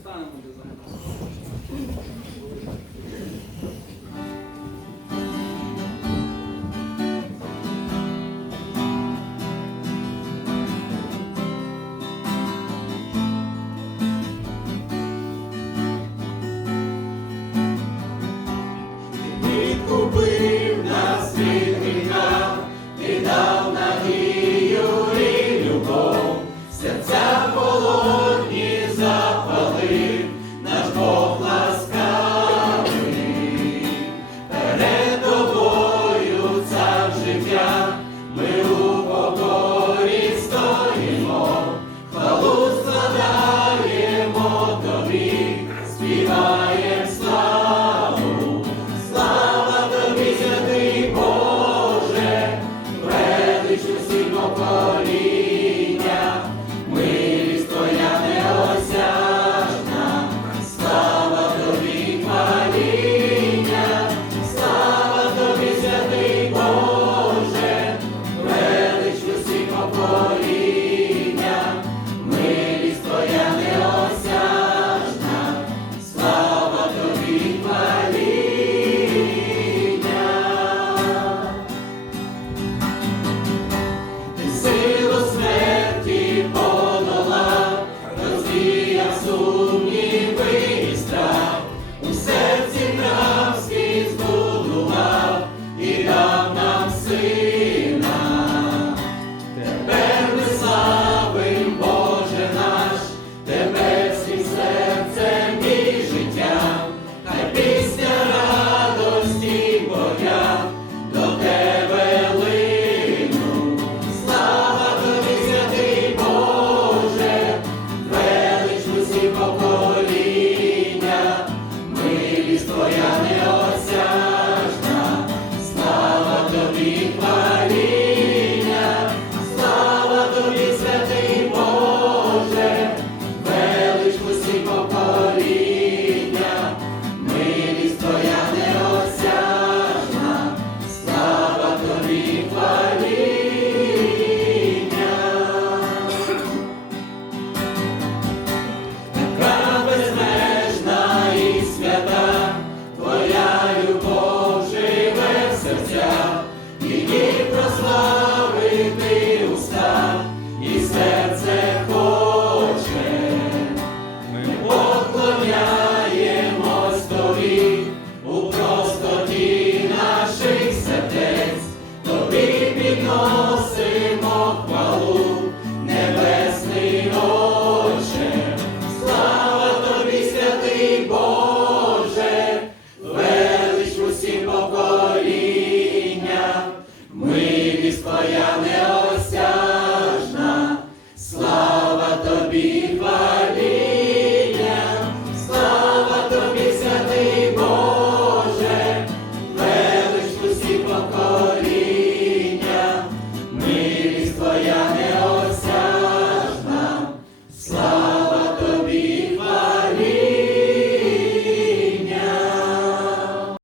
станемо до загального. meu покоління, милість твоя неосяжна, слава тобі. Твоя неосяжна, слава тобі, хваління, слава тобі, святий Боже, велич усі покоя.